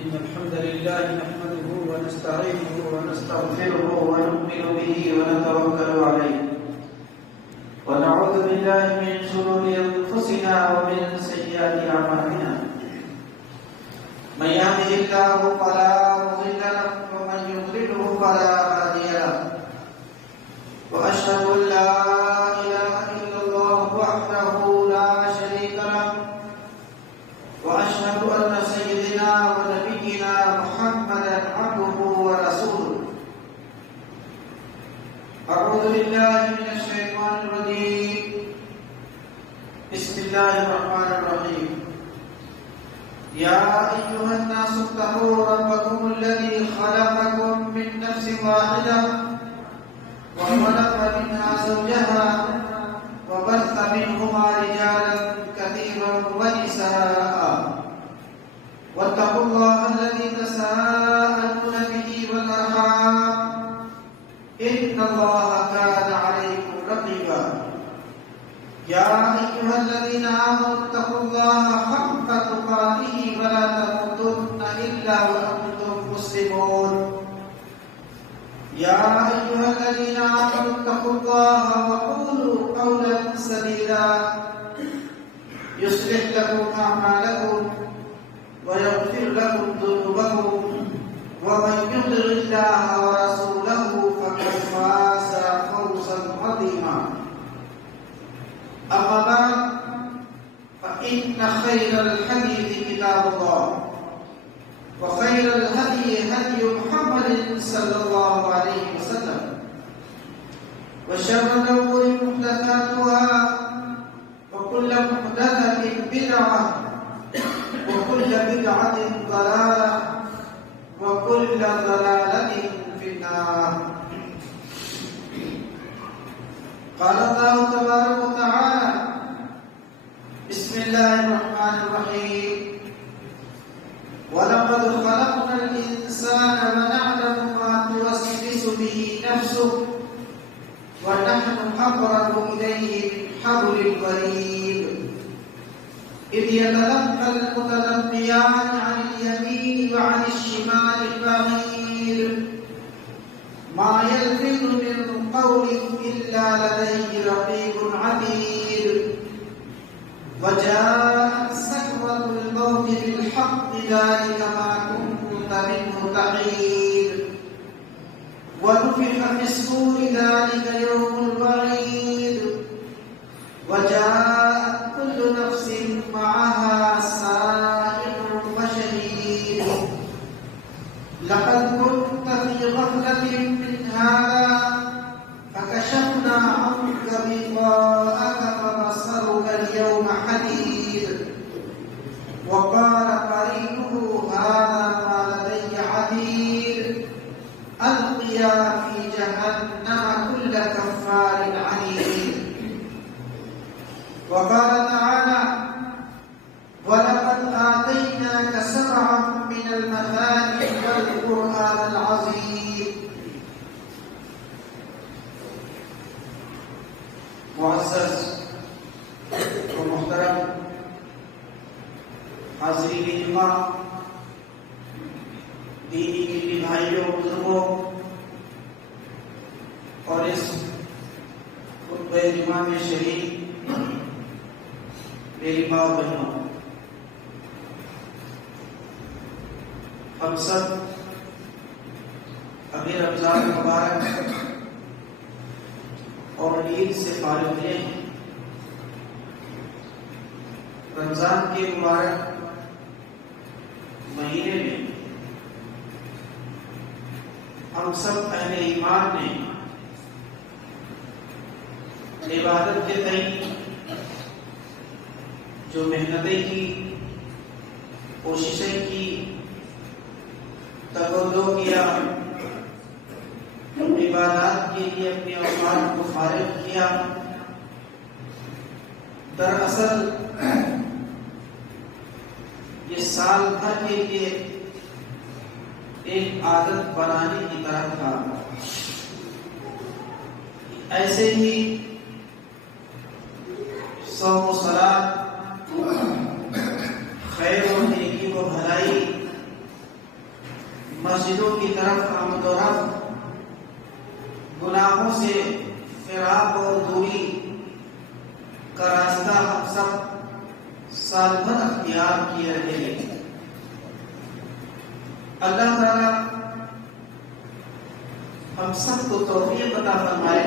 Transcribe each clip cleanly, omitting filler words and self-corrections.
إن الحمد لله نحمده ونستعينه ونستغفره ونؤمن به ونتوكل عليه ونعوذ بالله من شرور أنفسنا ومن سيئات أعمالنا من يهده الله فلا مضل له ومن يضلله فلا هادي له وأشهد أن لا إله إلا الله وحده لا شريك له وأشهد أن سيدنا ونبينا محمدا عبده ورسوله أعوذ بالله من الشيطان الرجيم بسم الله الرحمن الرحيم يا أيها الناس اتقوا ربكم الذي خلقكم من نفس واحدة وخلق منها زوجها وبث منهما رجالا كثيرا ونساء واتقوا الله الذي تساءلون به والأرحام إن الله كان عليكم رقيبا يا أيها الذين آمنوا اتقوا الله حق تقاته ولا تموتن إلا وأنتم مسلمون يا أيها الذين آمنوا اتقوا الله وقولوا قولا سديدا يصلح لكم أعمالكم ويغفر لكم ذنوبكم ومن يطع الله ورسوله فقد فاز فوزا عظيما أما بعد فإن خير الحديث كتاب الله وخير الهدي هدي محمد صلى الله عليه وسلم وشر الأمور محدثاتها وكل محدثة بدعة وكل بدعة ضلالة وكل ضلالة في النار قال الله تبارك وتعالى بسم الله الرحمن الرحيم ولقد خلقنا الإنسان ونعلم ما توسوس به نفسه ونحن أقرب إليه من حبل الوريد إذ يتلقى المتلقيان عن اليمين وعن الشمال قعيد ما يلفظ من قول إلا لديه رقيب عتيد وجاءت سكرة الموت بالحق ذلك ما كنت منه تحيد ونفخ في الصور ذلك يوم الوعيد وجاءت كل نفس معها سائق وشهيد لقد كنت في غفلة من هذا فكشفنا عنك غطاءك فبصرك اليوم حديد وقال قرينه هذا ما لدي عتيد ألقيا في جهنم كل كفار عنيد وقال تعالى ولقد آتيناك سبعا من المثاني والقرآن العظيم معزز و محترم حاضرین جمعہ دینی کی بھائیوں بزرگوں اور اس خطبہ جمعہ میں شریک میری ماں اور بہنوں، ہم سب ابھی رمضان مبارک اور عید سے فارغ ہوئے ہیں۔ رمضان کے مبارک مہینے میں ہم سب اہل ایمان نے عبادت کے تئیں جو محنتیں کی، کوششیں کی، تگودو کیا، عبادات کے لیے اپنے اوقات کو فارغ کیا، دراصل یہ سال بھر کے لیے ایک عادت بنانے کی طرح تھا۔ ایسے ہی صوم و صلاۃ، خیر و نیکی و بھلائی مسجدوں کی طرف آمد و رفت، گناہوں سے فراق اور دوری کا راستہ ہم سب سال بھر اختیار کیے رہے ہیں۔ اللہ تعالیٰ ہم سب کو توفیق عطا فرمائے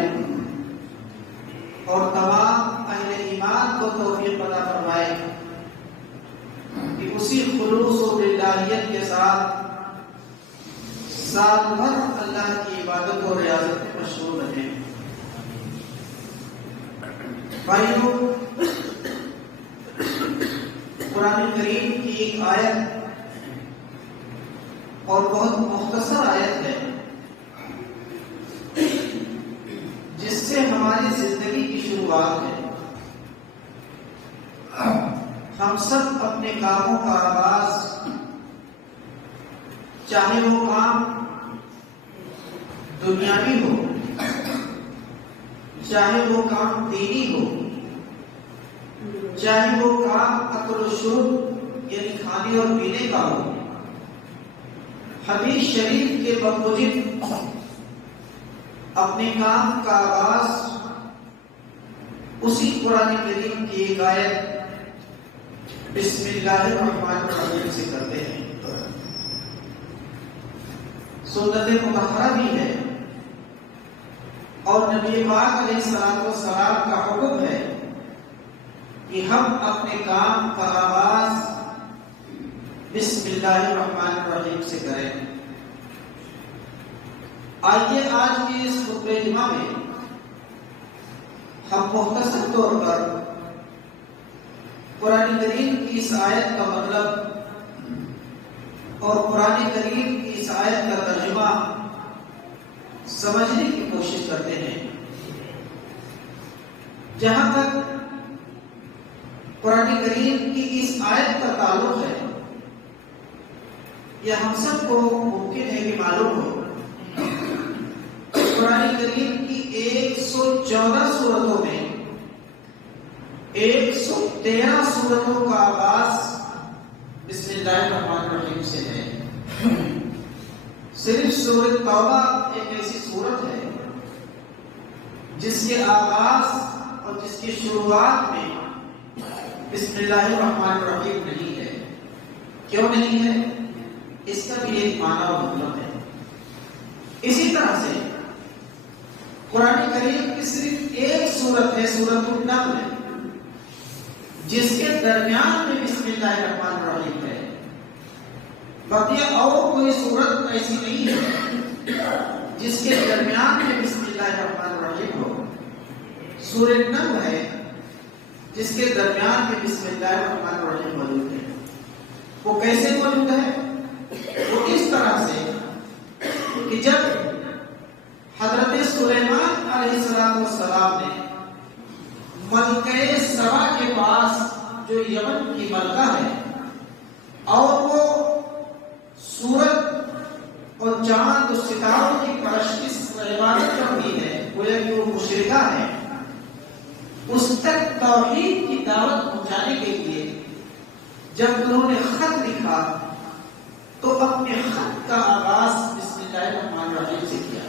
اور تمام اہل ایمان کو توفیق عطا فرمائے کہ اسی خلوص و للہیت کے ساتھ سال بھر اللہ کی عبادت و ریاضت میں مشغول رہیں۔ بھائیوں، قرآن کریم کی ایک آیت اور بہت مختصر آیت ہے جس سے ہماری زندگی کی شروعات ہے۔ ہم سب اپنے کاموں کا آغاز، چاہے وہ کام دنیاوی ہو، چاہے وہ کام دینی ہو، چاہے وہ کام اکل و شرب یعنی کھانے اور پینے کا ہو، حدیث شریف کے بموجب اپنے کام کا آغاز اسی قرآن کریم کی ایک آیت بسم اللہ الرحمن الرحیم سے کرتے ہیں۔ سنت مطہرہ بھی ہے اور نبی پاک علیہ الصلوۃ والسلام کا حکم ہے کہ ہم اپنے کام کا آغاز بسم اللہ الرحمن الرحیم سے کریں۔ آئیے آج کے اس خطبہ جمعہ میں ہم مختصر طور پر قرآن کریم کی اس آیت کا مطلب اور قرآن کریم کی اس آیت کا ترجمہ سمجھنے کی کوشش کرتے ہیں۔ جہاں تک قرآن کریم کی اس آیت کا تعلق ہے، یہ ہم سب کو ممکن ہے کہ معلوم ہو، قرآن کریم کی 114 سورتوں میں 113 سورتوں کا آغاز بسم اللہ الرحمن الرحیم سے ہے۔ صرف سورۃ توبہ ایک ایسی سورت ہے جس کے آغاز اور جس کی شروعات میں بسم اللہ الرحمن الرحیم نہیں ہے۔ کیوں نہیں ہے؟ اس کا بھی ایک معنی و مطلب ہے۔ اسی طرح سے قرآن کریم کی صرف ایک سورت ہے، سورۃ النمل، جس کے درمیان میں بسم اللہ الرحمن الرحیم ہے۔ بقیہ اور کوئی سورت ایسی نہیں ہے جس کے درمیان میں بسم اللہ الرحمن الرحیم ہو۔ سورۃ النمل ہے جس کے درمیان میں بسم اللہ الرحمن الرحیم موجود ہے۔ وہ کیسے موجود ہے؟ وہ اس طرح سے کہ جب حضرت سلیمان علیہ السلام نے ملکہ سبا کے پاس جو یمن کی ملکہ ہے اور وہ سورج اور چاند اور ستاروں کی پرستش عبادت کرتی ہے، گویا کہ وہ مشرکہ ہے، اس تک توحید کی دعوت پہنچانے کے لیے جب انہوں نے خط لکھا تو اپنے خط کا آغاز بسم اللہ الرحمن الرحیم سے کیا۔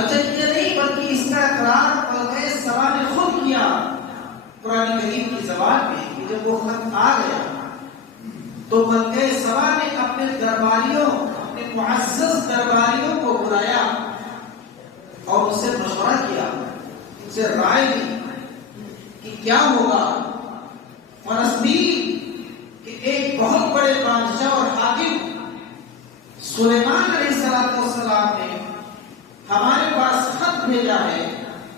اچھا یہ نہیں بلکہ اس کا اقرار ملکہ سبا نے خود کیا قرآن کریم کی زبان میں کہ جب وہ خط آ گیا تو ملکہ سبا نے اپنے درباریوں، اپنے معزز درباریوں کو بلایا اور ان سے مشورہ کیا، ان سے رائے لی کہ کیا ہوگا۔ فلسطین کے ایک بہت بڑے بادشاہ اور حاکم سلیمان علیہ السلام نے ہمارے پاس خط بھیجا ہے،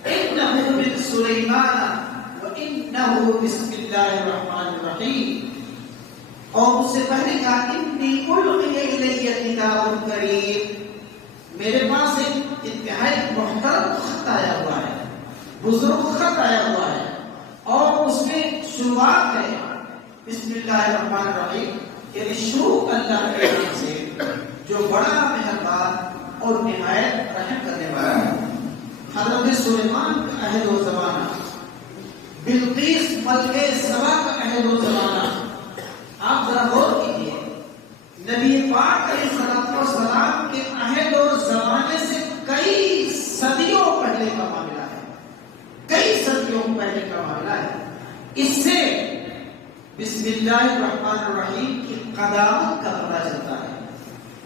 انہ من سلیمان وانہ بسم اللہ الرحمن الرحیم، اور اس سے پہلے کہا انی القی الی کتاب کریم، میرے پاس ایک انتہائی محترم خط آیا ہوا ہے، بزرگ خط آیا ہوا ہے، اور اس میں شروعات ہے بسم اللہ الرحمن الرحیم، یعنی شروع اللہ کے نام سے جو بڑا مہربان اور نہایت رحم کرنے والا ہے۔ حضرت سلیمان کا عہد و زمانہ، بلقیس ملکہ سبا کا عہد و زمانہ، آپ ذرا غور کیجیے، نبی پاک والسلام کے عہد اور زمانے سے کئی صدیوں پہلے کا معاملہ ہے، کئی صدیوں پہلے کا معاملہ ہے۔ اس سے بسم اللہ الرحمن الرحیم کی قدامت کا پتہ چلتا ہے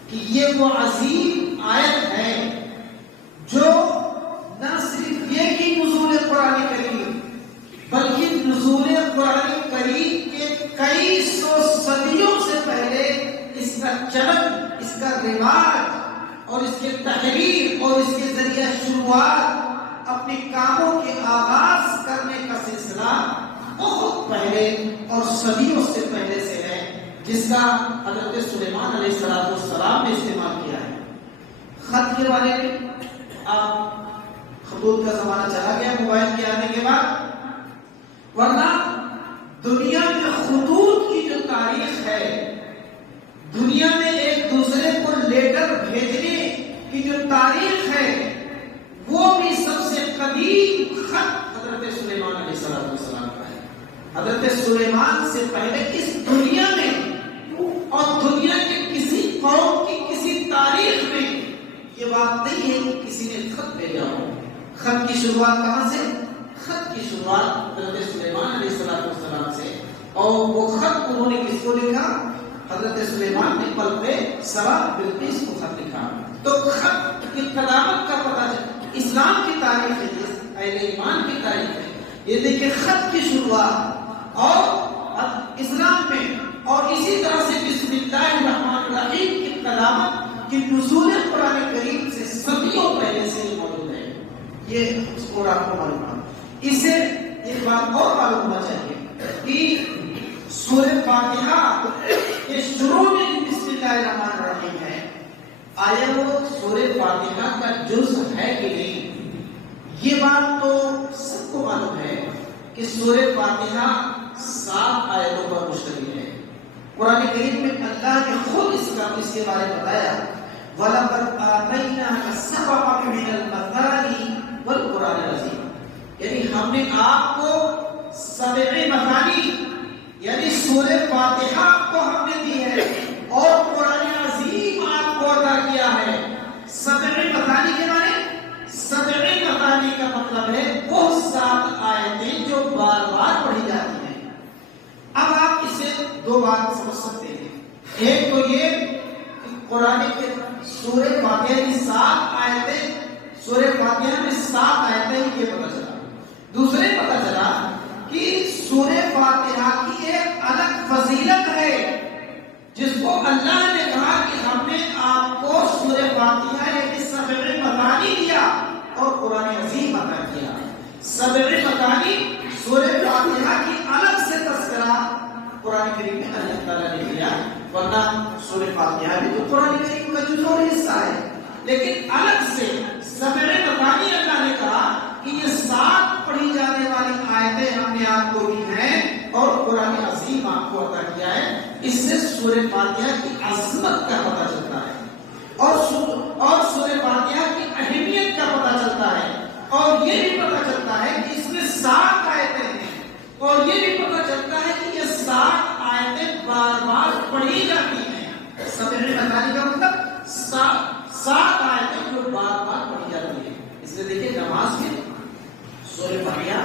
کہ یہ وہ عظیم آیت ہے جو نہ صرف یہ کہ نزول قرآن کریم بلکہ نزول قرآن کریم کے کئی سو صدیوں سے پہلے اس کا چلن، اس کا رواج اور اس کے تحریر اور اس کے ذریعہ شروعات، اپنے کاموں کے آغاز کرنے کا سلسلہ بہت پہلے اور صدیوں سے پہلے سے ہے، جس کا حضرت سلیمان علیہ السلام نے استعمال کیا ہے۔ خط کے بارے میں آپ خطوط کا زمانہ چلا گیا موبائل کے آنے کے بعد، ورنہ دنیا میں خطوط کی جو تاریخ ہے، دنیا میں ایک دوسرے کو لیٹر بھیجنے کی جو تاریخ ہے، وہ بھی سب سے قدیم خط حضرت سلیمان علیہ السلام کا ہے۔ حضرت سلیمان سے پہلے اس دنیا میں اور دنیا کے کسی قوم کی کسی تاریخ میں یہ بات نہیں ہے کہ کسی نے خط بھیجا ہو۔ خط کی شروعات کہاں سے؟ خط کی شروعات حضرت سلیمان علیہ السلام سے، اور وہ خط انہوں نے کس کو لکھا؟ حضرت سلیمان نے پلتے سرا بلقیس کو خط لکھا۔ تو خط کی قدامت کا پتہ چلا، اسلام کی تاریخ ہے، اہل ایمان کی تاریخ ہے۔ یہ دیکھیں خط کی شروعات اور اسلام میں، اور اسی طرح سے بسم اللہ الرحمن الرحیم کی قدامت کی نزول قرآن کریم سے صدیوں پہلے سے موجود ہے۔ یہ اس کو آپ کو معلوم ہے۔ اس سے ایک بات اور معلوم ہونا چاہیے کہ سورہ فاتحہ کے شروع میں بسم اللہ الرحمن الرحیم ہے، آیا وہ سورہ فاتحہ کا جز ہے کہ نہیں؟ یہ بات تو سب کو معلوم ہے کہ سورہ فاتحہ 7 آیتوں پر مشتمل ہے۔ قرآن کریم میں اللہ نے خود اس کے بارے میں بتایا، وَلَقَدْ آتَيْنَاكَ سَبْعًا مِنَ الْمَثَانِي وَالْقُرْآنِ الْعَظِيمِ، یعنی ہم نے آپ کو 7 مثانی یعنی سورہ فاتحہ آپ کو ہم نے دی ہے، اور قرآن عظیم آپ کو عطا کیا ہے۔ 7 مثانی کے معنی 7 مثانی کا مطلب ہے وہ 7 آیتیں جو بار بار پڑھی جاتی ہیں۔ اب آپ اسے 2 بات سمجھ سکتے ہیں، ایک تو یہ کہ قرآن کے سورہ فاتحہ کی 7 آیتیں، سورہ فاتحہ میں 7 آیتیں، یہ پتہ چلا۔ دوسرے پتہ چلا کہ سورہ فاتحہ کی ایک الگ فضیلت ہے، جس کو اللہ نے کہا کہ ہم نے آپ کو سورہ فاتحہ یعنی 7 مثانی دیا اور قرآن عظیم عطا کیا۔ 7 مثانی سورہ فاتحہ کی الگ سے تذکرہ قرآن کریم میں اللہ تعالیٰ نے دیا، ورنہ سورہ فاتحہ بھی تو قرآن کریم کا جزء اور حصہ ہے، لیکن الگ سے 7 مثانی اللہ نے کہا کہ یہ 7 پڑھی جانے والی آیتیں ہم نے آپ کو دی ہیں اور قرآن عظیم آپ کو عطا کیا ہے۔ اس سے سورہ فاتحہ کی عظمت کا پتہ چلتا ہے، اور سورہ فاتحہ کی اہمیت کا پتہ چلتا ہے، اور یہ بھی پتہ چلتا ہے کہ اس میں 7 آیتیں ہیں، اور یہ بھی پتہ چلتا ہے کہ یہ 7 آیتیں بار بار پڑھی جاتی ہیں۔ 7 مثانی کا مطلب 7 آیتیں جو بار بار پڑھی جاتی ہیں۔ اس لیے دیکھیں نماز میں سورہ فاتحہ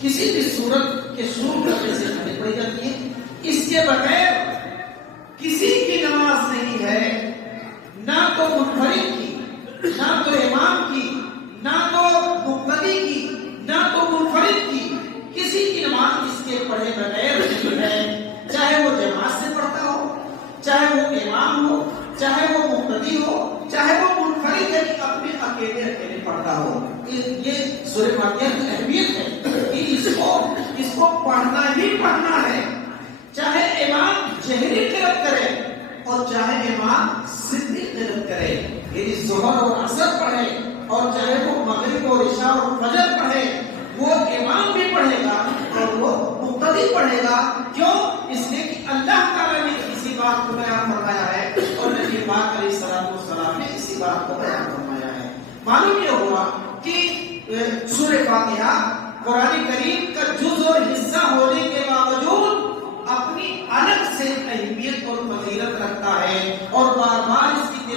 کسی بھی سورت کے شروع کرنے سے پہلے پڑھی جاتی ہے، اس کے بغیر کسی کی نماز نہیں ہے، نہ تو منفرد کی، نہ تو امام کی، نہ تو مقتدی کی، نہ تو منفرد کی، کسی کی نماز اس کے پڑھے بغیر نہیں ہے، چاہے وہ جماعت سے پڑھتا ہو، چاہے وہ امام ہو، چاہے وہ مقتدی ہو، چاہے وہ منفرد یعنی اپنے اکیلے پڑھتا ہو۔ یہ سورہ فاتحہ کی اہمیت ہے کہ اس کو پڑھنا ہی پڑھنا ہے، چاہے امام جہری قرأت کرے اور چاہے امام سری قرأت کرے، یعنی ظہر اور عصر پڑھے، اور چاہے وہ مغرب اور عشاء اور فجر پڑھے، وہ امام بھی پڑھے گا اور وہ مقتدی پڑھے گا۔ کیوں؟ اس لیے کہ اللہ تعالیٰ نے اسی بات کو بیان فرمایا ہے اور نبی پاک علیہ السلام نے اسی بات کو بیان فرمایا ہے۔ معلوم یہ ہوا کہ سورہ فاتحہ قرآن کریم کا جز اور حصہ ہونے کے باوجود اپنی الگ سے اہمیت اور فضیلت رکھتا ہے، اور بار بار اس کی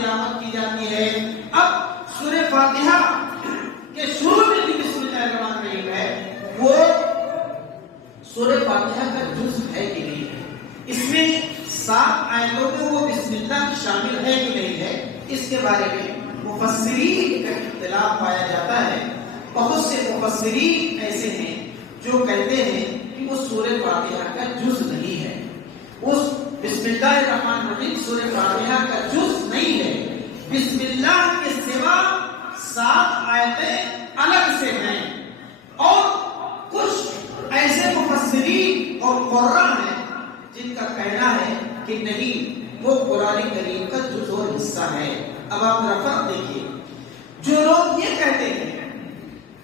آیتوں میں وہ بسم اللہ شامل ہے کہ نہیں ہے، اس کے بارے میں مفسرین کا اختلاف پایا جاتا ہے۔ بہت سے مفسرین ایسے ہیں جو کہتے ہیں کہ وہ سورہ فاتحہ کا جز نہیں ہے، اس بسم اللہ الرحمن الرحیم سورہ فاتحہ کا جز نہیں ہے، بسم اللہ کے سوا 7 آیتیں الگ سے ہیں۔ اور کچھ ایسے مفسرین اور قراء ہیں جن کا کہنا ہے کہ نہیں، وہ قرآن کریم کا جز اور حصہ ہے۔ اب آپ ذرا فرق دیکھیے، جو لوگ یہ کہتے ہیں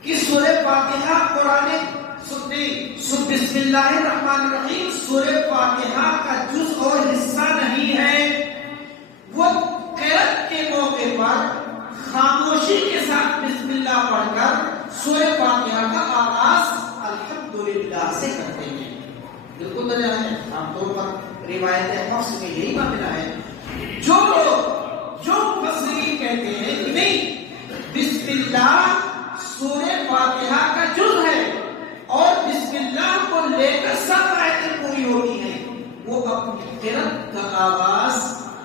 کہ سورہ فاتحہ قرآن بسم اللہ الرحمن الرحیم سورہ فاتحہ کا جز اور حصہ نہیں ہے، وہ قرأت کے موقع پر خاموشی کے ساتھ بسم اللہ پڑھ کر سورہ فاتحہ کا آغاز الحمدللہ سے کرتے ہیں۔ بالکل درجہ ہے، عام طور پر روایت حفظ میں یہی معاملہ ہے۔ جو مفسرین کہتے ہیں کہ نہیں، بسم اللہ سورہ فاتحہ کا جز ہے اور بسم اللہ کو لے کر 7 آیتیں پوری ہوتی ہیں، وہ اپنی قرأت کا آغاز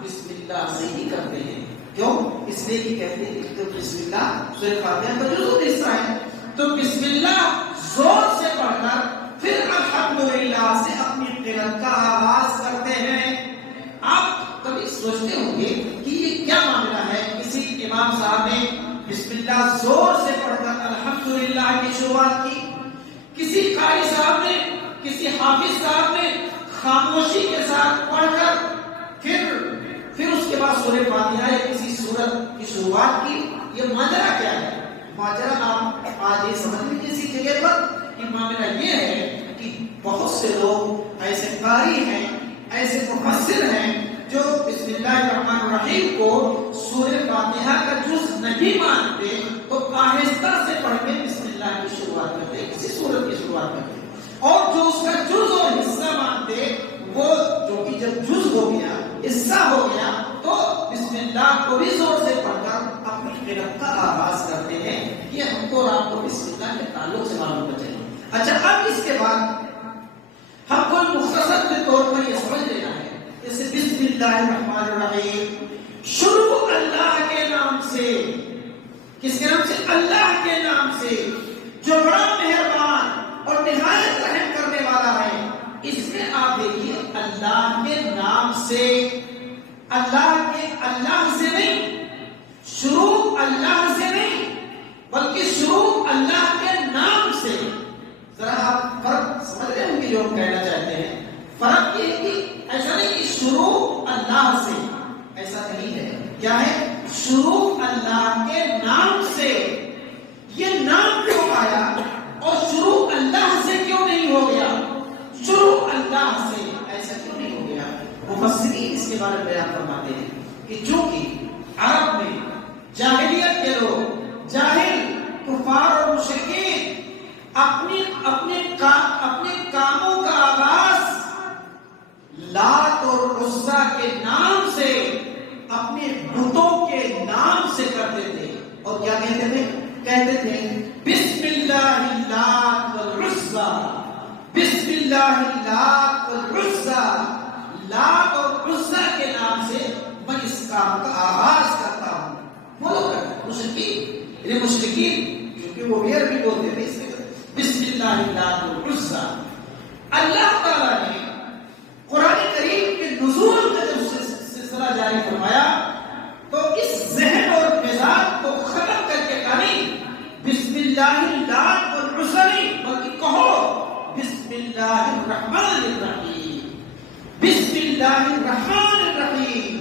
بسم اللہ سے ہی کرتے ہیں۔ کیوں؟ اس لیے کہ کہتے ہیں کہ بسم اللہ سورہ فاتحہ کا جز اور حصہ ہے، تو بسم اللہ زور سے پڑھ کر پھر الحمدللہ سے اپنی قرأت کا آغاز کرتے ہیں۔ آپ کبھی سوچتے ہوں گے کہ یہ کیا معاملہ ہے؟ کسی امام صاحب نے بسم اللہ زور سے پڑھ کر الحمدللہ کی شروعات کی، کسی قاری صاحب نے، کسی حافظ صاحب نے خاموشی کے ساتھ پڑھ کر پھر اس کے بعد سورہ فاتحہ یا کسی سورت کی شروعات کی۔ یہ ماجرا کیا ہے؟ ماجرا آپ آج یہ سمجھ لیجیے کسی جگہ پر کہ معاملہ یہ ہے کہ بہت سے لوگ ایسے قاری ہیں، ایسے مفسر ہیں جو بسم اللہ الرحمن الرحیم کو سورہ فاتحہ کا جز نہیں مانتے، تو آہستہ سے پڑھ کے بسم اللہ کی شروعات کرتے، کسی سورت کی شروعات کرتے، اور جو اس کا جز اور حصہ مانتے، وہ جو کہ جب جز ہو گیا، حصہ ہو گیا، تو بسم اللہ کو بھی زور سے پڑھ کر اپنی قرأت کا آغاز کرتے ہیں۔ یہ ہم کو اور آپ کو بسم اللہ کے تعلق سے معلوم ہو چاہیے۔ اچھا، اب اس کے بعد ہم کو مختصر کے طور پر یہ سمجھ لینا ہے، جیسے بسم اللہ الرحمن الرحیم شروع اللہ کے نام سے، کس کے نام سے؟ اللہ کے نام سے، جو بڑا مہربان اور نہایت رحم کرنے والا ہے۔ اس میں آپ دیکھیے اللہ کے نام سے، اللہ سے نہیں، شروع اللہ سے نہیں، بلکہ شروع اللہ کے نام سے۔ ذرا آپ فرق سمجھ رہے ہوں گے جو ہم کہنا چاہتے ہیں۔ فرق یہ کہ ایسا نہیں کہ شروع اللہ سے، ایسا نہیں ہے۔ کیا ہے؟ شروع اللہ کے نام سے۔ یہ نام کیوں آیا اور شروع اللہ سے کیوں نہیں ہو گیا؟ شروع اللہ سے ایسا کیوں نہیں ہو گیا؟ مفسرین اس کے بارے میں بیان فرماتے ہیں کہ چونکہ عرب میں جاہلیت کے لوگ، جاہل کفار اور مشرکین اپنے کاموں کا آغاز لات اور عزا کے نام سے، اپنے بتوں کے نام سے کرتے تھے، اور کیا کہتے تھے؟ کہتے تھے بسم اللہ اللات والعزا، بسم اللہ اللات والعزا، لات اور عزا کے نام سے میں اس کام کا آغاز کرتا ہوں۔ وہ لوگ مشرکین کیونکہ وہ بھی عربی بولتے تھے، اس میں بسم اللہ اللات والعزا۔ اللہ تعالیٰ نے قرآن کریم کے نزول کا جب سلسلہ جاری فرمایا تو اس ذہن اور مزاج کو ختم کر کے کہیں بسم اللہ اللات والعزا نہیں، بلکہ کہو بسم اللہ الرحمن الرحیم، بسم اللہ الرحمن الرحیم،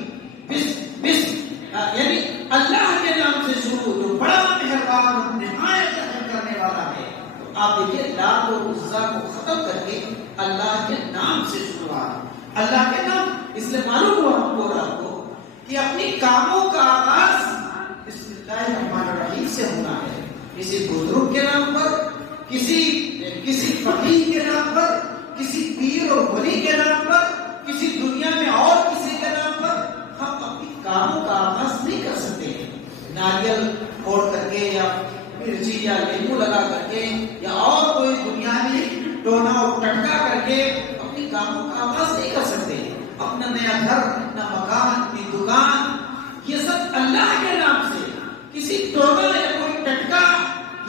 یعنی اللہ کے نام سے شروع، جو بڑا مہربان اور نہایت رحم کرنے والا ہے۔ تو آپ دیکھیے لات اور عزا کو ختم کر کے اللہ کے نام سے شروعات، اللہ کے نام۔ اس لیے معلوم ہوا ہم کو اور آپ کو کہ اپنی کاموں کا آغاز بسم اللہ الرحمن الرحیم سے ہونا ہے۔ کسی بزرگ کے نام پر، کسی فقیہ کے نام پر، کسی پیر اور ولی کے نام پر، کسی دنیا میں اور کسی کے نام پر ہم اپنی کاموں کا آغاز نہیں کر سکتے۔ ناریل پھوڑ کر کے یا مرچی یا لیمو لگا کر کے یا اور کوئی دنیاوی ٹونا اور ٹٹکا کر کے اپنی کاموں کا آغاز نہیں کر سکتے۔ اپنا نیا گھر، نہ مکان، نہ دکان، یہ سب اللہ کے نام سے کسی ٹونا یا کوئی ٹٹکا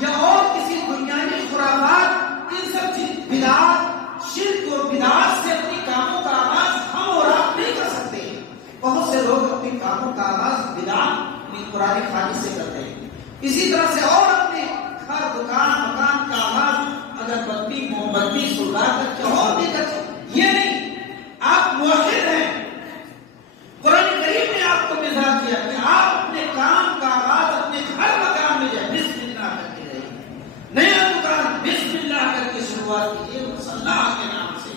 یا اور کسی بنیادی خرافات، ان سب بدعات، شرک اور بدعات سے اپنی کاموں کا آغاز ہم اور آپ نہیں کر سکتے۔ بہت سے لوگ اپنی کاموں کا آغاز بدعات اپنی قرآن خانی سے کرتے ہیں۔ اسی طرح سے اور اپنے گھر، دکان، مکان کا آغاز اگر بتی، موم بتی، سلگار کر کے اور بھی کرتے، یہ نہیں۔ آپ موحد ہیں، قرآن کریم نے آپ کو مزاج دیا کہ آپ اپنے کام کا آغاز اپنے گھر مکان میں جائے بسم اللہ کر کے رہیے، نیا دکان بسم اللہ کر کے شروعات کیجیے اس اللہ کے نام سے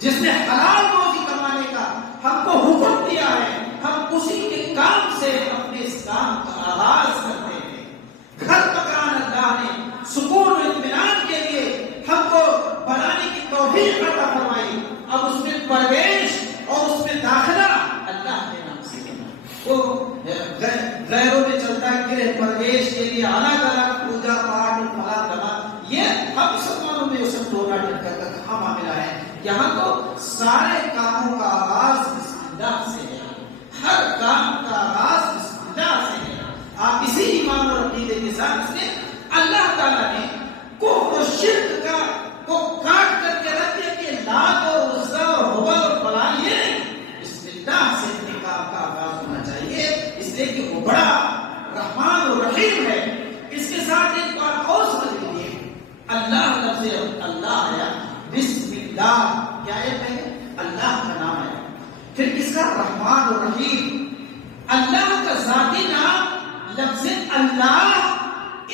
جس نے حلال روزی کمانے کا ہم کو حکم دیا ہے۔ ہم اسی کے کام سے اپنے اس کام کا آغاز کرتے ہیں۔ گھر مکان اللہ نے سکون و اطمینان کے لیے ہم کو بنانے کی توفیق عطا فرمائی، اب اس میں پرویش اور اس میں داخلہ اللہ کے نام سے کرنا۔ وہ غیروں میں چلتا ہے گرہ پرویش کے لیے الگ الگ پوجا پاٹ اور فلاں دما، یہ ہم مسلمانوں میں اسے ٹونا ٹٹکا کا کہاں معاملہ ہے؟ یہاں تو سارے کاموں کا آغاز بسم اللہ سے ہے، ہر کام کا آغاز بسم اللہ سے ہے۔ آپ اسی ایمان اور عقیدے کے ساتھ اس نے اللہ تعالیٰ نے کفر و شرک کا کو کاٹ کر کے رکھ دیا کہ لات اور عزا اور ہبل اور فلاں یہ نہیں، بسم اللہ سے اپنے کام کا آغاز ہونا چاہیے، اس لیے کہ وہ بڑا رحمان اور رحیم ہے۔ اس کے ساتھ ایک بات اور سمجھ لیجیے، اللہ لفظ اللہ ہے، بسم اللہ کیا ہے؟ اللہ کا نام ہے، پھر اس کا رحمان اور رحیم، اللہ کا ذاتی نام لفظ اللہ،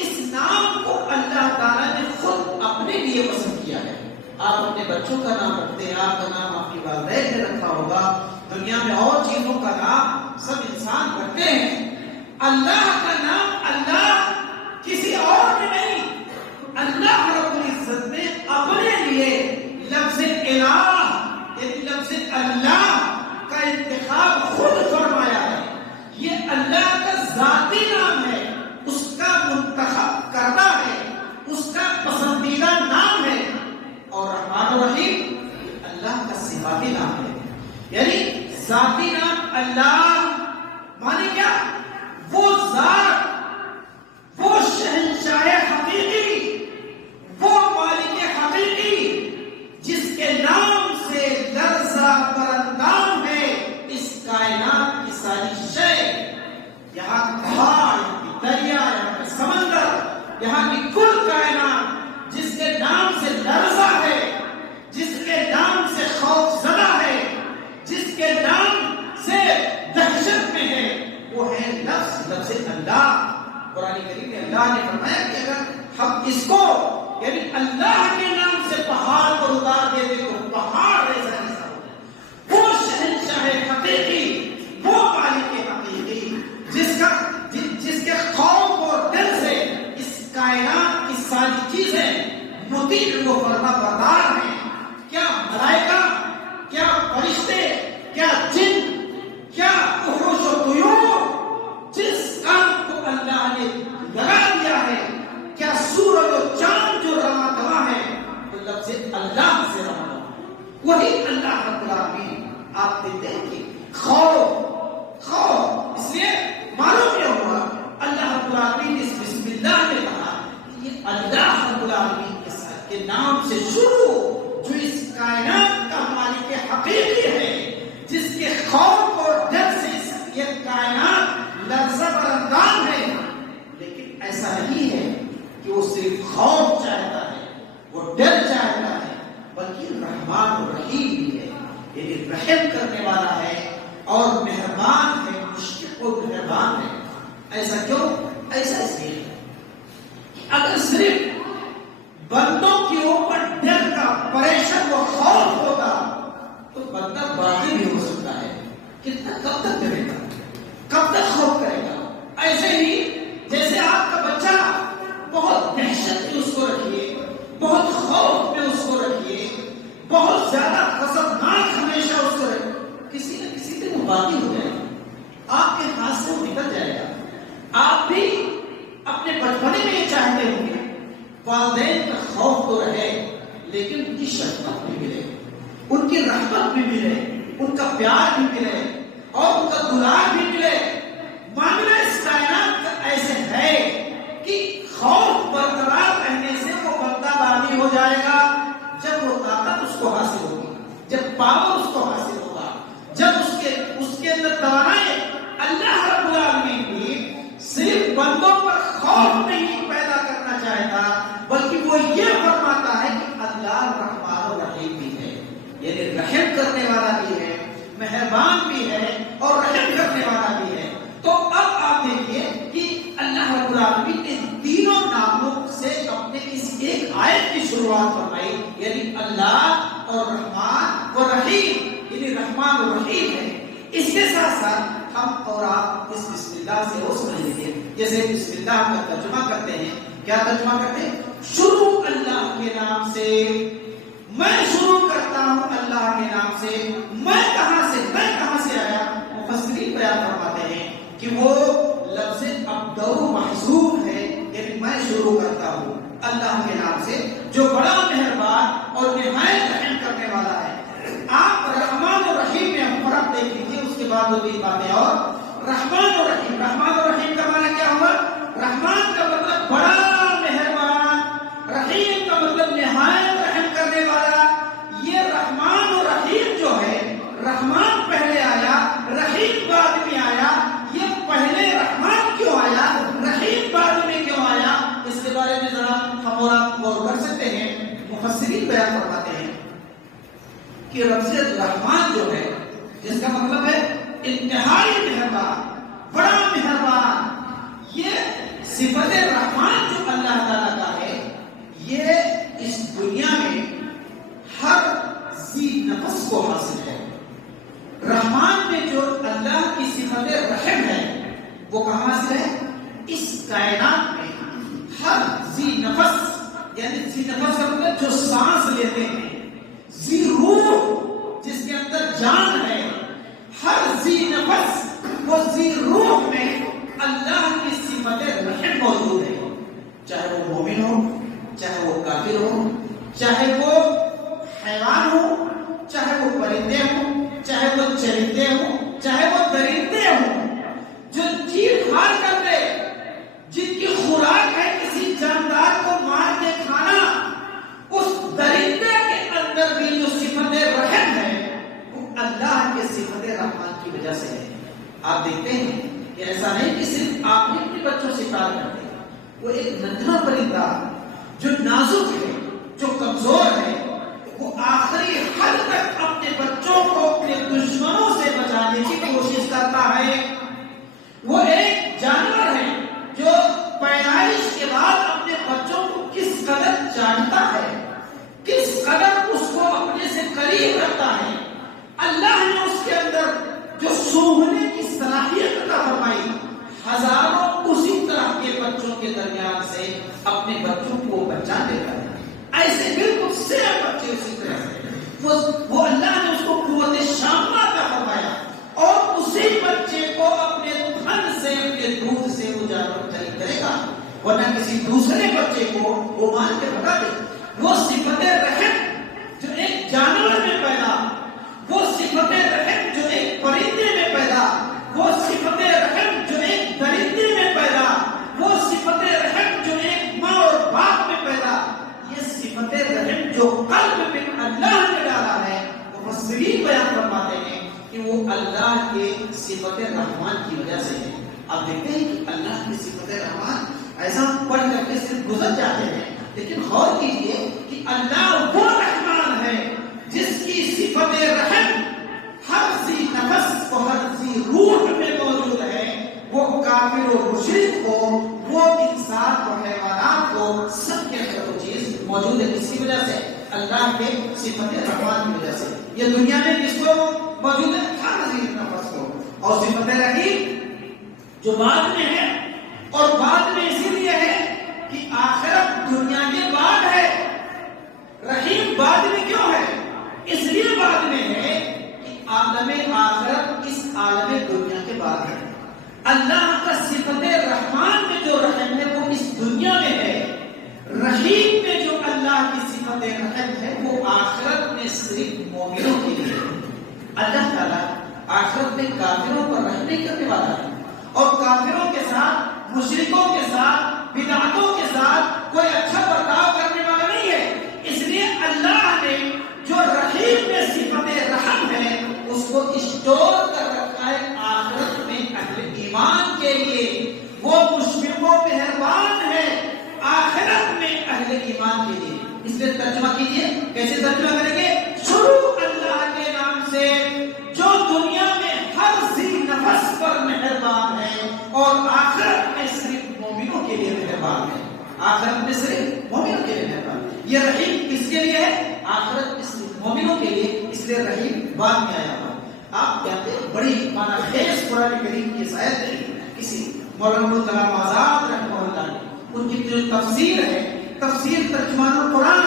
اس نام کو اللہ تعالیٰ نے خود اپنے لیے پسند کیا ہے۔ آپ اپنے بچوں کا نام رکھتے ہیں، آپ کا نام آپ کی والدین نے رکھا ہوگا، دنیا میں اور چیزوں کا نام سب انسان رکھتے ہیں، اللہ کا نام اللہ کسی اور نے نہیں، اللہ رب العزت نے اپنے لیے لفظ الہ یعنی لفظ اللہ کا انتخاب خود فرمایا ہے۔ یہ اللہ کا ذاتی نام ہے، اس کا منتخب کرنا ہے، اس کا پسندیدہ نام ہے، اور رحمان الرحیم اللہ کا صفاتی نام ہے۔ یعنی ذاتی نام اللہ مانے کیا؟ وہ ذات، وہ شہنشاہ حقیقی، وہ مالک حقیقی جس کے نام سے لرزہ پرندام ہے اس کائنات کی ساری شے، یہاں پہاڑ، یہاں کی دریا، یہاں کا سمندر، یہاں کی کل کائنات جس کے نام سے لرزہ ہے، جس کے نام سے خوف زدہ ہے، جس کے نام سے دہشت میں ہے، وہ ہے لفظ اللہ۔ قرآن کریم میں اللہ نے فرمایا کہ اگر ہم اس کو یعنی اللہ کے نام سے پہاڑ پر اتار دے دے تو پہاڑ ایسا ایسا ہو جائے۔ وہ شہنشاہ حقیقی، وہ مالک حقیقی جس کے خوف اور دل سے اس کائنات کی ساری چیزیں مطیع و فرما بردار ہیں۔ کیا ملائکہ، کیا فرشتے، کیا جن، کیا وحوش و طیور، جس کام کو اللہ نے لگا دیا ہے، کیا سورج اور چاند جو رواں دواں ہے، وہ لفظ اللہ سے رواں دواں، وہی اللہ رب العالمین۔ آپ دیکھتے ہیں کہ خوف اس لیے معلوم کیا ہوا، اللہ رب العالمین نے اس بسم اللہ میں کہا یہ اللہ رب العالمین کے نام سے شروع، جو اس کائنات کا مالک حقیقی ہے، جس کے خوف اور ڈر سے یہ کائنات لرزہ برندان ہے۔ لیکن ایسا نہیں ہے کہ وہ صرف خوف چاہتا ہے، وہ ڈر چاہتا ہے، بلکہ رحمان اور رحیم بھی ہے، یعنی رحم کرنے والا ہے اور مہربان ہے، مشفق اور مہربان ہے۔ ایسا کیوں؟ ایسا اس لیے اگر صرف بندوں کے اوپر ڈر کا پریشر و خوف ہوگا تو بندہ باقی بھی ہو سکتا ہے، کتنا کب تک ڈرے گا، کب تک خوف کرے گا؟ ایسے ہی جیسے آپ کا بچہ بہت دہشت میں اس کو رکھیے، بہت خوف میں اس کو رکھیے، بہت زیادہ خطرناک ہمیشہ اس کو رکھیے، کسی نہ کسی دن وہ باقی ہو جائے گا، آپ کے ہاتھ سے وہ نکل جائے گا۔ آپ بھی اپنے بچپنے میں یہ چاہتے ہوں گے والدین کا خوف تو رہے لیکن ان کی شفقت بھی ملے، ان کی رحمت بھی ملے، ان کا پیار بھی ملے اور ان کا دلال بھی ملے. معاملہ اس کائنات کا ایسے ہے کہ خوف برقرار رہنے سے وہ بندہ باغی ہو جائے گا جب وہ طاقت اس کو حاصل ہوگی، جب پاور اس کو حاصل ہوگا، جب اس کے اندر توانائی. اللہ رب العالمین بھی صرف بندوں پر خوف نہیں پیدا کرنا چاہتا بلکہ وہ یہ فرماتا ہے کہ اللہ رحمان و رحیم بھی ہے، یعنی رحم کرنے والا بھی ہے، مہربان بھی ہے اور رحم کرنے والا بھی ہے. تو اب آپ دیکھیے کہ اللہ رب العالمین نے تینوں ناموں سے اپنے اس ایک آیت کی شروعات فرمائی، یعنی اللہ اور رحمان و رحیم، یعنی رحمان و رحیم ہے. اس کے ساتھ ساتھ ہم اور آپ اس بسم اللہ سے وہ سمجھ لیجیے، جیسے بسم اللہ کا ترجمہ کرتے ہیں. کیا ترجمہ کرتے ہیں؟ شروع اللہ کے نام سے، میں شروع کرتا ہوں اللہ کے نام سے. میں کہاں سے آیا؟ مفسرین بیان فرماتے ہیں کہ وہ لفظ ابدؤ محذوف ہے، یعنی میں شروع کرتا ہوں اللہ کے نام سے جو بڑا مہربان اور نہایت رحم کرنے والا ہے. آپ رحمان و رحیم میں فرق دیکھ لیجیے، اس کے بعد وہ تین باتیں. اور رحمان و رحیم، رحمان و رحیم کا معنی کیا ہوا؟ رحمان کا مطلب بڑا مہربان، رحیم کا مطلب نہایت رحم کرنے والا. یہ رحمان و رحیم جو ہے، رحمان پہلے آیا، رحیم بعد میں آیا. یہ پہلے رحمان کیوں آیا، رحیم بعد میں کیوں آیا؟ اس کے بارے میں ذرا ہم اور آپ غور کر سکتے ہیں. مفسرین بیان فرماتے ہیں کہ لفظ رحمان جو ہے، جس کا مطلب ہے انتہائی مہربان، بڑا مہربان، یہ صفت رحمان جو اللہ تعالیٰ کا ہے، یہ اس دنیا میں ہر ذی نفس کو حاصل ہے. رحمان میں جو اللہ کی صفت رحم ہے وہ کہاں حاصل ہے؟ اس کائنات میں ہر ذی نفس، یعنی ذی نفس کا مطلب جو سانس لیتے ہیں، ذی روح جس کے اندر جان ہے، ہر ذی نفس وہ ذی روح میں اللہ کی صفت رحم موجود ہے. چاہے وہ مومن ہو، چاہے وہ کافر ہو، چاہے وہ حیوان ہو، چاہے وہ پرندے ہوں، چاہے وہ چرندے ہوں، چاہے وہ درندے ہوں، جو چیخ ہار کر دے، جن کی خوراک ہے کسی جاندار کو مار کے کھانا، اس درندے کے اندر بھی جو صفت رحم ہے وہ اللہ کے صفت رحمان کی وجہ سے ہے. آپ دیکھتے ہیں کہ ایسا نہیں کہ صرف آپ اپنے بچوں سے پیار کرتے ہیں. وہ ایک ننھا پرندہ جو نازک ہے، جو کمزور ہے، وہ آخری حد تک اپنے بچوں کو اپنے دشمنوں سے بچانے کی کوشش کرتا ہے. وہ ایک جانور ہے جو پیدائش کے بعد اپنے بچوں کو کس قدر جانتا ہے، کس قدر اس کو اپنے سے قریب رکھتا ہے. اللہ نے اس کے اندر جو سونگھنے کی صلاحیت عطا فرمائی، ہزاروں اسی طرح کے بچوں کے درمیان سے اپنے بچوں کو بچا دیتا ہے. ایسے بالکل سیم بچے اسی طرح سے وہ اللہ نے اس کو قوت شاملہ عطا فرمایا اور اسی بچے کو اپنے دھن سے، اپنے دودھ سے وہ جانور خرید کرے گا، ورنہ کسی دوسرے بچے کو وہ مان کے بتا دے. وہ صفت رحم جو ایک جانور میں پیدا، وہ صفت رحم جو ایک پرندے میں پیدا، وہ صفت رحم جو ایک درندے میں پیدا، وہ صفت رحم جو ایک ماں اور باپ میں پیدا، یہ صفت رحم جو قلب میں اللہ نے ڈالا ہے، مفسرین بیان فرماتے ہیں کہ وہ اللہ کے صفت رحمان کی وجہ سے ہے. آپ دیکھتے ہیں کہ اللہ کی صفت رحمان ایسا پڑھ کر کے صرف گزر جاتے ہیں، لیکن غور کیجیے کہ اللہ وہ رحمان ہے جس کی صفت رحم ہر ذی نفس و ہر ذی روح میں موجود ہے. وہ کافر و مشرک ہو، وہ انسان و حیوانات ہو، سب کے اندر وہ چیز موجود ہے. اسی وجہ سے اللہ کے صفت رحمان کی وجہ سے یہ دنیا میں کس کو موجود ہے؟ ہر ذی نفس کو. اور صفت رحیم جو بعد میں ہے، اور بعد میں اسی لیے ہے کہ آخرت دنیا کے بعد ہے. رحیم بعد میں کیوں ہے؟ اس لیے بعد میں ہے کہ عالم آخرت اس عالم دنیا کے بعد ہے. اللہ کا صفت رحمان میں جو رحم ہے وہ اس دنیا میں ہے. رحیم میں جو اللہ کی صفت رحم ہے وہ آخرت میں صرف مومنوں کے لیے. اللہ آخرت میں کافروں پر رحم نہیں کرنے والا ہے، اور کافروں کے ساتھ، مشرکوں کے ساتھ، بدعتوں کے ساتھ کوئی اچھا برتاؤ کرنے والا نہیں ہے۔ اس لیے اللہ نے جو رحیم میں صفت رحم ہے اس کو اسٹور کر رکھا ہے آخرت میں اہل ایمان کے لیے۔ وہ مشفق و مہربان ہے آخرت میں اہل ایمان کے لیے۔ اس لیے ترجمہ کیجئے، کیسے ترجمہ کریں گے؟ شروع اللہ کے نام سے جو دنیا میں ہر ذی نفس پر مہربان ہے اور آخرت میں صرف مومنوں کے لیے مہربان ہے۔ آخرت میں صرف مومنوں کے لیے مہربان ہے۔ یہ رحیم کس کے لیے ہے؟ آخرت میں صرف مومنوں کے لیے، اس لیے رحیم بعد میں آیا ہوا۔ آپ کہتے ہیں بڑی معنی خیز قرآن کریم کی آیت ہے، کسی مولانا کلام آزاد رحمہ اللہ نے ان کی جو تفسیر ہے، تفسیر ترجمان القرآن،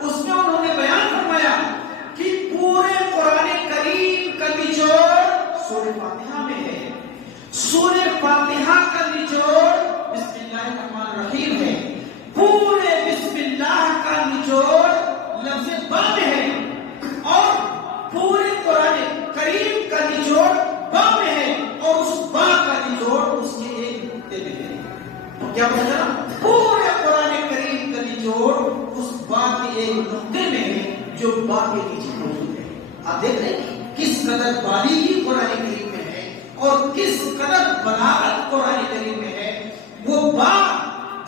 اس میں انہوں نے بیان فرمایا کہ پورے قرآن کریم کا نچوڑ سورہ فاتحہ میں ہے۔ سورہ فاتحہ کا نچوڑ بسم اللہ الرحمن الرحیم ہے۔ پورے بسم اللہ کا نچوڑ لفظ با میں ہے، اور پورے قرآن کریم کا نچوڑ با میں ہے، اور اس با کا نچوڑ اس کے ایک نقطے میں ہے۔ کیا پتا چلا؟ پورے قرآن کریم کا نچوڑ اس با کے ایک نقطے میں ہے جو با کے نیچے موجود ہے۔ آپ دیکھ رہے ہیں کس قدر باریکی قرآن کریم میں ہے اور کس قدر بلاغت قرآن کریم میں ہے۔ وہ با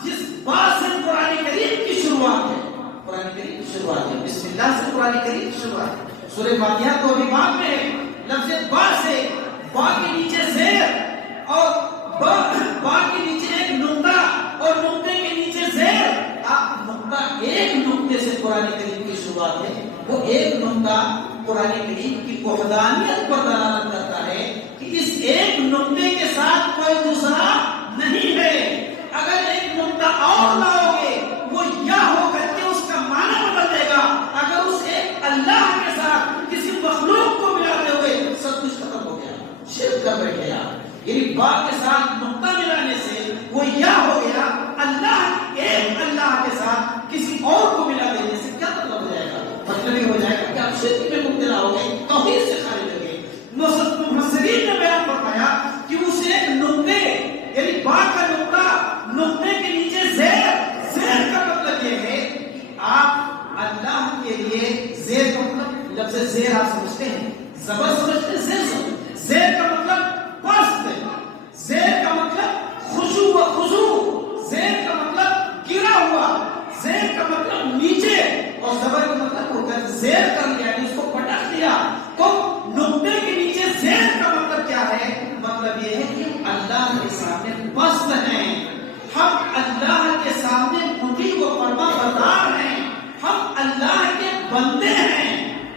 جس با سے قرآن کریم کی شروعات ہے، قرآن کریم کی شروعات ہے، بسم اللہ سے قرآن کریم کی شروعات ہے۔ سورہ فاتحہ تو ابھی بعد میں ہے، لفظ با سے، با کے نیچے زیر، اور با کے نیچے ایک نقطہ، اور نقطے کے نیچے زیر۔ آپ نقطہ ایک نقطے سے قرآن کریم کی شروعات ہے، وہ ایک نقطہ قرآن کریم کی وحدانیت پر دلالت کرتا ہے کہ اس ایک نقطے کے ساتھ کوئی دوسرا نہیں ہے۔ اگر ایک نقطہ اور لاؤ گے وہ یا ہو کر کے اس کا معنی بدل دے گا۔ اگر اس ایک اللہ کے ساتھ کسی مخلوق کو ملاتے ہوئے سب کچھ ختم ہو گیا، شرک کر بیٹھے آپ۔ یعنی با کے ساتھ نقطہ ملانے سے وہ یا ہو گیا، اللہ ایک اللہ کے ساتھ کسی اور کو ملا دینے سے کیا مطلب ہو جائے گا؟ مطلب یہ ہو جائے گا کہ آپ شرک میں مبتلا ہو گئے، توحید سے خارج ہو گئے۔ مفسرین نے بیان فرمایا کہ اس ایک نقطے، یعنی با کا نقطہ، نقطے کے نیچے زیر، زیر کا مطلب یہ ہے کہ آپ اللہ کے لیے زیر کا مطلب، لفظ زیر آپ سمجھتے ہیں، زبر سمجھتے ہیں، زیر کا مطلب پست، زیر کا مطلب خشوع و خضوع، زیر کا مطلب گرا ہوا، زیر کا مطلب نیچے، اور زبر کا مطلب ہوتا ہے زیر کر لیا، یعنی اس کو پٹک دیا۔ تو نقطے کے نیچے زیر کا مطلب کیا ہے؟ مطلب یہ ہے کہ اللہ کے سامنے پست ہیں، ہم اللہ کے سامنے مطیع و فرما بردار ہیں، ہم اللہ کے بندے ہیں،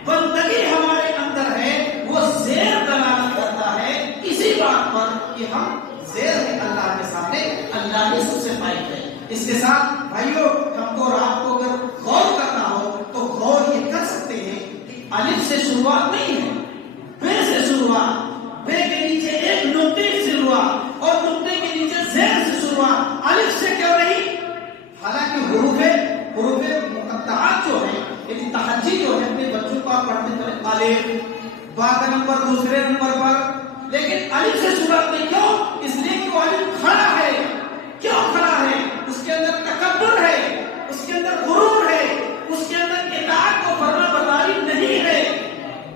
بندگی ہمارے اندر ہے، وہ زیر دلالت کرتا ہے اسی بات پر کہ ہم زیر ہے اللہ کے سامنے، اللہ کے سب سے پائک ہے۔ اس کے ساتھ بھائیو، ہم کو رات کو اگر غور کرنا ہو تو غور یہ کر سکتے ہیں کہ الف سے شروعات نہیں ہے، بے سے شروعات، بے کے نیچے ایک نقطے سے شروعات، اور نقطے کے نیچے زیر سے شروعات، الف سے کیوں نہیں؟ حالانکہ حروف مقطعات جو ہیں، یعنی تہجی جو ہے، اپنے بچوں کو آپ پڑھتے ہیں الف، با کا نمبر دوسرے نمبر پر، لیکن الف سے شروعات نہیں۔ کیوں؟ اس لیے کہ وہ الف کھڑا ہے۔ کیوں کھڑا ہے؟ اس کے اندر تکبر ہے، اس کے اندر غرور ہے، اس کے اندر اطاعت کو فرما برداری نہیں ہے،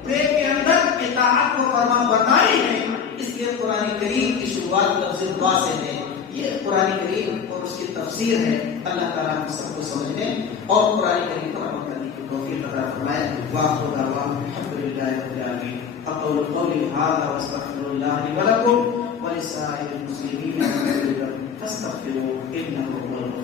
بے کے اندر اطاعت کو فرما برداری ہے۔ اس لیے قرآن کریم کی شروعات لفظ با سے ہے۔ یہ قرآن کریم اور اس کی تفسیر ہے۔ اللہ تعالیٰ ہم سب کو سمجھنے اور قرآن کریم پر عمل کرنے کی توفیق عطا فرمائے۔ وآخر دعوانا الحمدللہ رب العالمین۔ اقول قولی ھذا واستغفر اللہ لی ولکم ولسائر المسلمین فاستغفروہ انہ هو الغفور